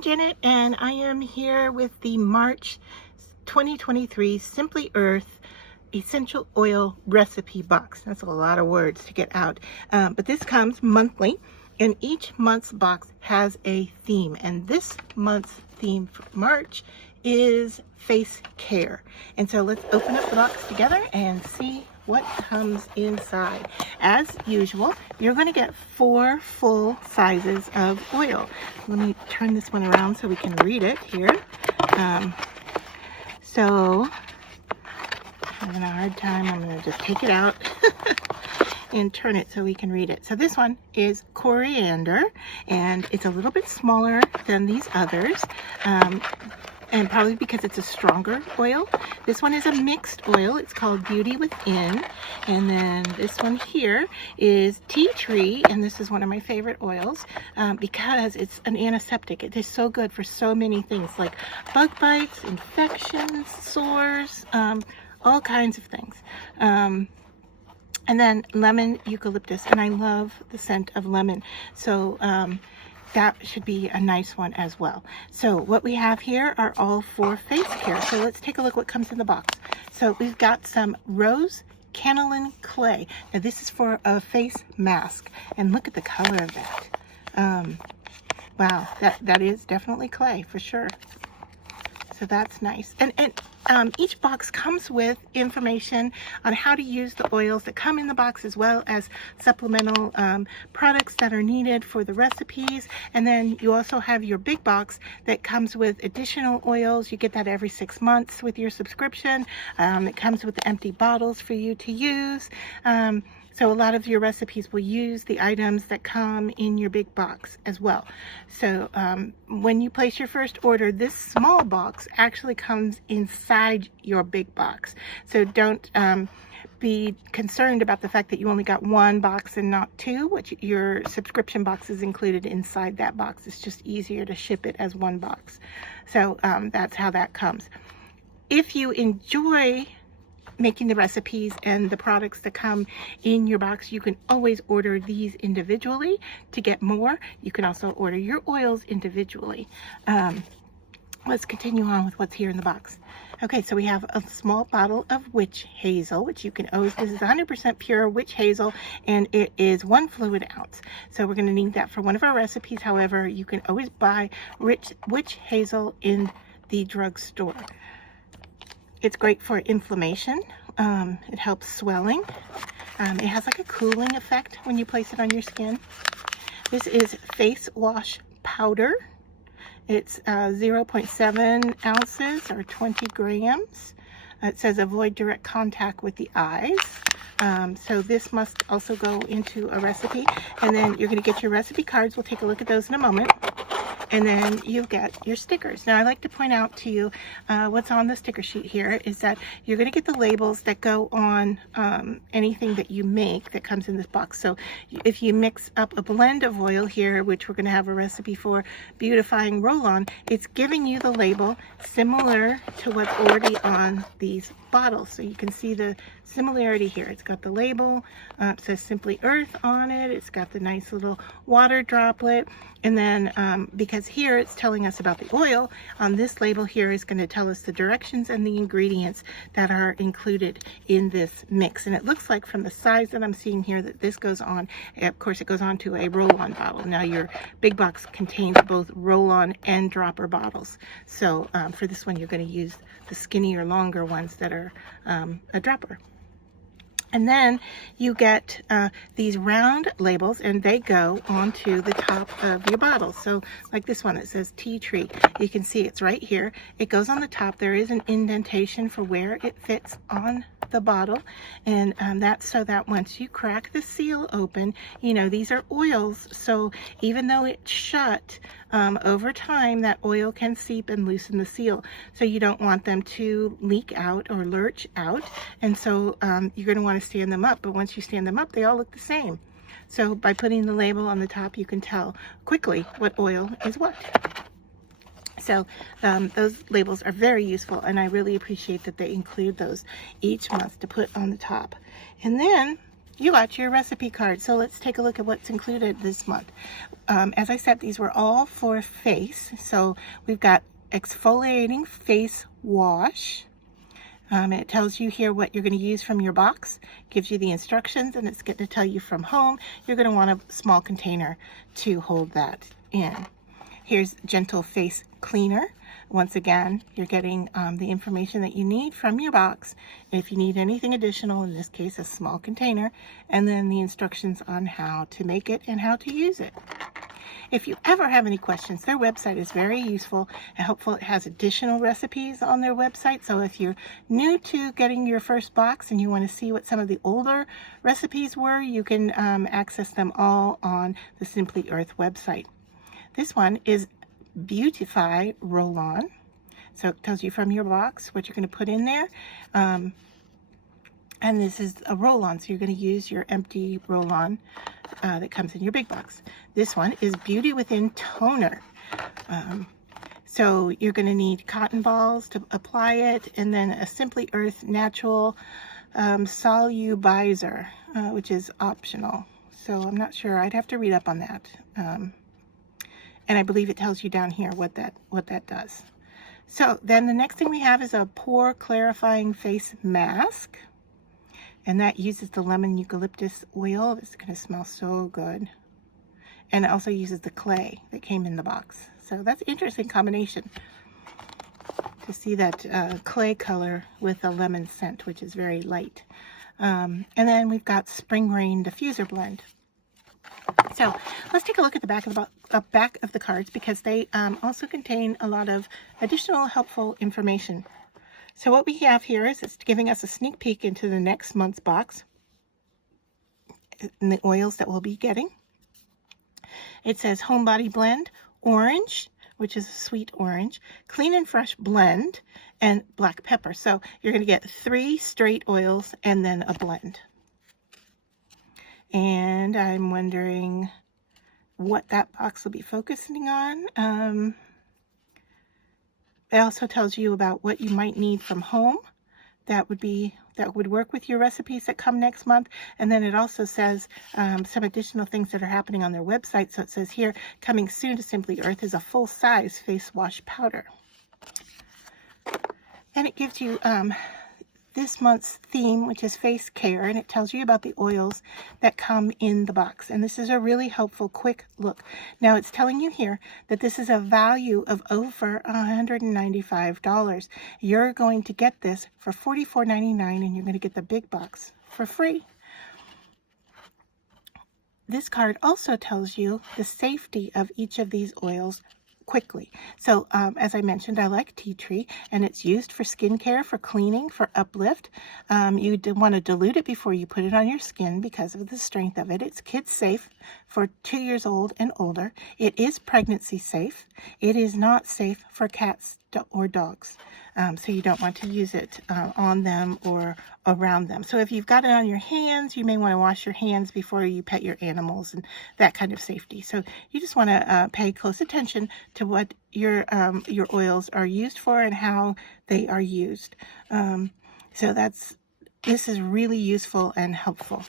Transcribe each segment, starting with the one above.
I'm Janet, and I am here with the March 2023 Simply Earth Essential Oil Recipe Box. That's a lot of words to get out, but this comes monthly, and each month's box has a theme, and this month's theme for March is face care. And so let's open up the box together and see what comes inside. As usual, you're going to get 4 full sizes of oil. Let me turn this one around so we can read it here. So I'm having a hard time. I'm going to just take it out and turn it so we can read it. So this one is coriander, and it's a little bit smaller than these others. And probably because it's a stronger oil. This one is a mixed oil. It's called Beauty Within. And then this one here is tea tree, and this is one of my favorite oils because it's an antiseptic. It is so good for so many things like bug bites, infections, sores, all kinds of things. And then lemon eucalyptus, and I love the scent of lemon. So that should be a nice one as well. So what we have here are all 4 face care. So let's take a look what comes in the box. So we've got some rose canyelin clay. Now this is for a face mask, and look at the color of that. Wow, that is definitely clay for sure. So that's nice. And each box comes with information on how to use the oils that come in the box, as well as supplemental products that are needed for the recipes. And then you also have your big box that comes with additional oils. You get that every 6 months with your subscription. It comes with the empty bottles for you to use. So a lot of your recipes will use the items that come in your big box as well. So when you place your first order, this small box actually comes inside your big box. So don't be concerned about the fact that you only got 1 box and not 2, which your subscription box is included inside that box. It's just easier to ship it as 1 box. So that's how that comes. If you enjoy making the recipes and the products that come in your box, you can always order these individually to get more. You can also order your oils individually. Let's continue on with what's here in the box. Okay, so we have a small bottle of witch hazel, which you can always, this is 100% pure witch hazel, and it is 1 fluid ounce. So we're going to need that for one of our recipes. However, you can always buy witch hazel in the drugstore. It's great for inflammation. It helps swelling. It has like a cooling effect when you place it on your skin. This is face wash powder. It's 0.7 ounces or 20 grams. It says avoid direct contact with the eyes. So this must also go into a recipe. And then you're going to get your recipe cards. We'll take a look at those in a moment. And then you get your stickers. Now I like to point out to you what's on the sticker sheet here is that you're going to get the labels that go on anything that you make that comes in this box. So if you mix up a blend of oil here, which we're going to have a recipe for, beautifying roll-on, it's giving you the label similar to what's already on these bottles. So you can see the similarity here. It's got the label, it says Simply Earth on it. It's got the nice little water droplet. And then because here it's telling us about the oil, on this label here is going to tell us the directions and the ingredients that are included in this mix. And it looks like from the size that I'm seeing here that this goes on, of course it goes on to a roll-on bottle. Now your big box contains both roll-on and dropper bottles. So for this one you're going to use the skinnier, longer ones that are a dropper. And then you get these round labels, and they go onto the top of your bottle. So like this one that says tea tree, you can see it's right here. It goes on the top. There is an indentation for where it fits on the bottle, and that's so that once you crack the seal open, you know, these are oils, so even though it's shut, over time that oil can seep and loosen the seal, so you don't want them to leak out or lurch out. And so you're going to want to stand them up, but once you stand them up, they all look the same. So by putting the label on the top, you can tell quickly what oil is what. So those labels are very useful, and I really appreciate that they include those each month to put on the top. And then you got your recipe card. So let's take a look at what's included this month. As I said, these were all for face. So we've got exfoliating face wash. It tells you here what you're going to use from your box, gives you the instructions, and it's going to tell you from home. You're going to want a small container to hold that in. Here's gentle face cleaner. Once again, you're getting the information that you need from your box. If you need anything additional, in this case, a small container, and then the instructions on how to make it and how to use it. If you ever have any questions, their website is very useful and helpful. It has additional recipes on their website. So if you're new to getting your first box and you want to see what some of the older recipes were, you can access them all on the Simply Earth website. This one is Beautify Roll-On. So it tells you from your box what you're going to put in there. And this is a roll-on, so you're going to use your empty roll-on that comes in your big box. This one is Beauty Within Toner. So you're going to need cotton balls to apply it, and then a Simply Earth Natural Solubilizer, which is optional. So I'm not sure. I'd have to read up on that. And I believe it tells you down here what that does. So then the next thing we have is a pore clarifying face mask. And that uses the lemon eucalyptus oil. It's going to smell so good. And it also uses the clay that came in the box. So that's an interesting combination to see that clay color with a lemon scent, which is very light. And then we've got Spring Rain Diffuser Blend. So let's take a look at the back of the cards, because they also contain a lot of additional helpful information. So what we have here is it's giving us a sneak peek into the next month's box and the oils that we'll be getting. It says Home Body Blend, Orange, which is a sweet orange, Clean and Fresh Blend, and Black Pepper. So you're going to get 3 straight oils and then a blend. And I'm wondering what that box will be focusing on. It also tells you about what you might need from home that would work with your recipes that come next month. And then it also says some additional things that are happening on their website. So it says here, coming soon to Simply Earth is a full-size face wash powder. And it gives you this month's theme, which is face care, and it tells you about the oils that come in the box. And this is a really helpful quick look. Now it's telling you here that this is a value of over $195. You're going to get this for $44.99, and you're going to get the big box for free. This card also tells you the safety of each of these oils quickly. So as I mentioned, I like tea tree, and it's used for skincare, for cleaning, for uplift. You want to dilute it before you put it on your skin because of the strength of it. It's kid safe for 2 years old and older. It is pregnancy safe. It is not safe for cats or dogs. So you don't want to use it on them or around them. So if you've got it on your hands, you may want to wash your hands before you pet your animals and that kind of safety. So you just want to pay close attention to what your oils are used for and how they are used. So this is really useful and helpful.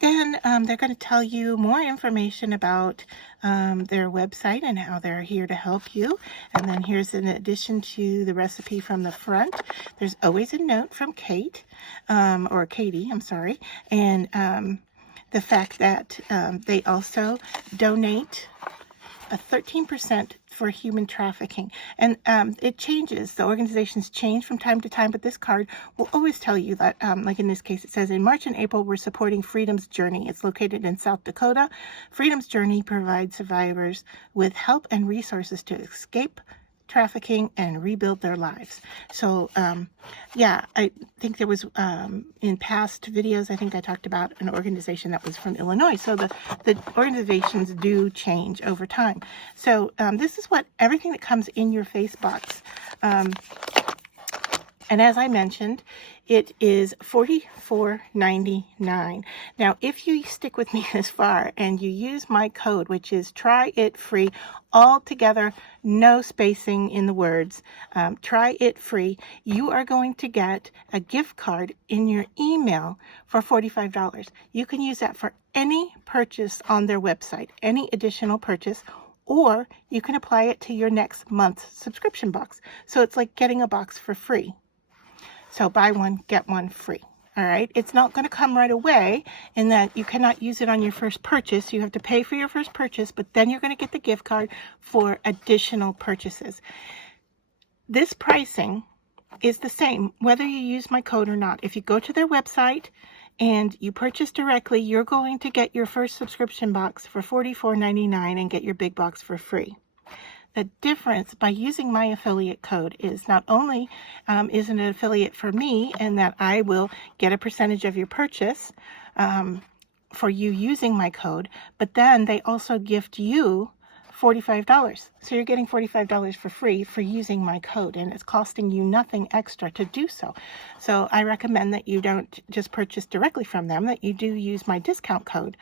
Then they're going to tell you more information about their website and how they're here to help you. And then here's an addition to the recipe from the front. There's always a note from Kate, or Katie, I'm sorry. And the fact that they also donate a 13% for human trafficking. And it changes. The organizations change from time to time, but this card will always tell you that, like in this case, it says, in March and April, we're supporting Freedom's Journey. It's located in South Dakota. Freedom's Journey provides survivors with help and resources to escape trafficking and rebuild their lives. So yeah, I think there was in past videos, I think I talked about an organization that was from Illinois. So the organizations do change over time. So this is what everything that comes in your face box. And as I mentioned, it is $44.99. Now, if you stick with me this far and you use my code, which is TRYITFREE, all together, no spacing in the words, TRYITFREE, you are going to get a gift card in your email for $45. You can use that for any purchase on their website, any additional purchase, or you can apply it to your next month's subscription box. So it's like getting a box for free. So buy one, get one free. All right. It's not going to come right away in that you cannot use it on your first purchase. You have to pay for your first purchase, but then you're going to get the gift card for additional purchases. This pricing is the same whether you use my code or not. If you go to their website and you purchase directly, you're going to get your first subscription box for $44.99 and get your big box for free. The difference by using my affiliate code is not only is an affiliate for me and that I will get a percentage of your purchase for you using my code, but then they also gift you $45. So you're getting $45 for free for using my code, and it's costing you nothing extra to do so. So I recommend that you don't just purchase directly from them, that you do use my discount code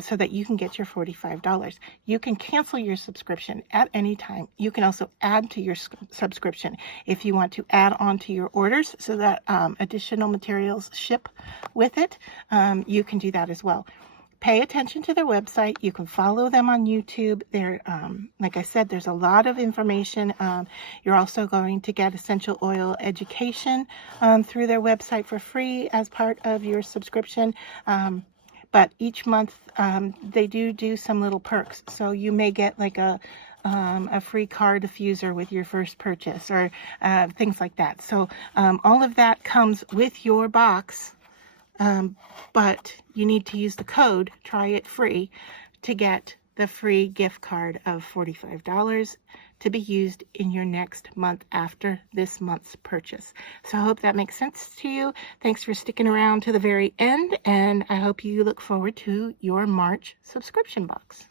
so that you can get your $45. You can cancel your subscription at any time. You can also add to your subscription if you want to add on to your orders so that additional materials ship with it. You can do that as well. Pay attention to their website. You can follow them on YouTube. They're, like I said, there's a lot of information. You're also going to get essential oil education through their website for free as part of your subscription. But each month they do some little perks. So you may get like a free car diffuser with your first purchase or things like that. So all of that comes with your box. But you need to use the code TRYITFREE to get the free gift card of $45 to be used in your next month after this month's purchase. So I hope that makes sense to you. Thanks for sticking around to the very end, and I hope you look forward to your March subscription box.